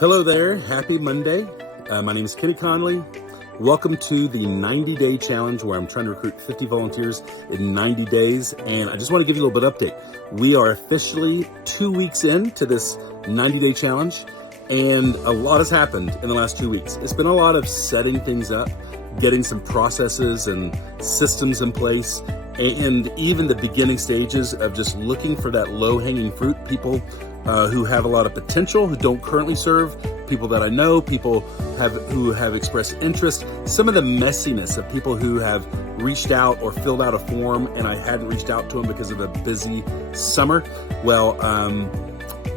Hello there, happy Monday. My name is Kenny Conley. Welcome to the 90-day challenge where I'm trying to recruit 50 volunteers in 90 days. And I just want to give you a little bit of update. We are officially 2 weeks into this 90-day challenge, and a lot has happened in the last 2 weeks. It's been a lot of setting things up, getting some processes and systems in place, and even the beginning stages of just looking for that low-hanging fruit, people who have a lot of potential, who don't currently serve, people that I know, people who have expressed interest, some of the messiness of people who have reached out or filled out a form and I hadn't reached out to them because of a busy summer. Well,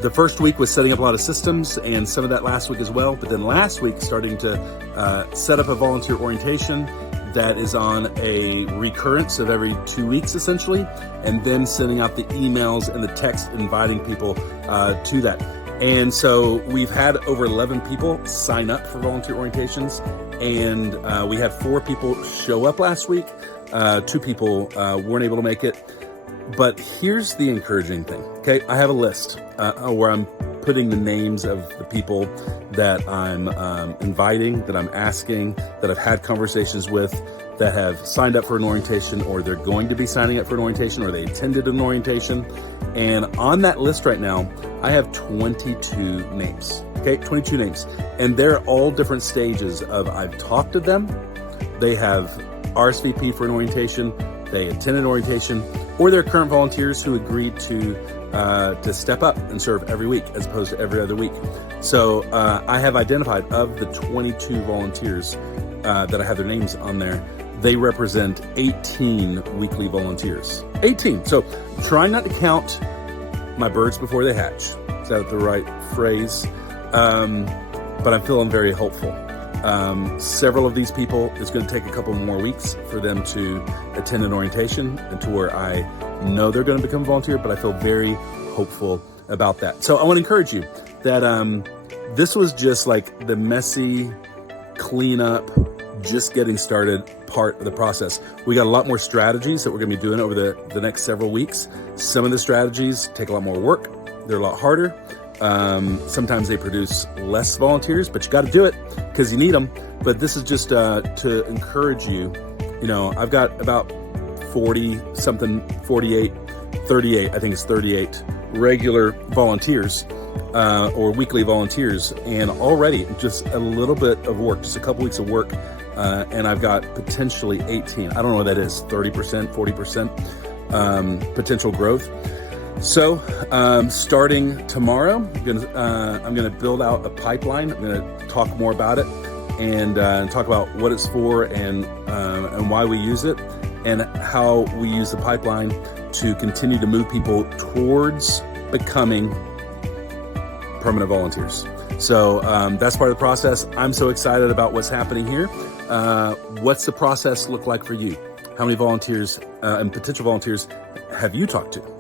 the first week was setting up a lot of systems, and some of that last week as well. But then last week, starting to set up a volunteer orientation that is on a recurrence of every 2 weeks, essentially, and then sending out the emails and the text inviting people to that. And so we've had over 11 people sign up for volunteer orientations, and we had 4 people show up last week. 2 people weren't able to make it. But here's the encouraging thing, okay? I have a list where I'm putting the names of the people that I'm inviting, that I'm asking, that I've had conversations with, that have signed up for an orientation, or they're going to be signing up for an orientation, or they attended an orientation. And on that list right now, I have 22 names, okay? 22 names. And they're all different stages of I've talked to them, they have RSVP'd for an orientation, they attended orientation, or they're current volunteers who agreed to step up and serve every week as opposed to every other week. So I have identified of the 22 volunteers that I have their names on there, they represent 18 weekly volunteers. 18. So trying not to count my birds before they hatch. Is that the right phrase? But I'm feeling very hopeful. Several of these people, it's going to take a couple more weeks for them to attend an orientation and to where I know they're going to become a volunteer, but I feel very hopeful about that. So I want to encourage you that this was just like the messy cleanup, just getting started part of the process. We got a lot more strategies that we're going to be doing over the next several weeks. Some of the strategies take a lot more work. They're a lot harder. Sometimes they produce less volunteers, but you got to do it because you need them. But this is just to encourage you. You know, I've got about 40 something, 48, 38, I think it's 38 regular volunteers or weekly volunteers. And already just a little bit of work, just a couple weeks of work. And I've got potentially 18. I don't know what that is, 30%, 40% potential growth. So starting tomorrow, I'm gonna build out a pipeline. I'm gonna talk more about it and talk about what it's for and why we use it and how we use the pipeline to continue to move people towards becoming permanent volunteers. So that's part of the process. I'm so excited about what's happening here. What's the process look like for you? How many volunteers and potential volunteers have you talked to?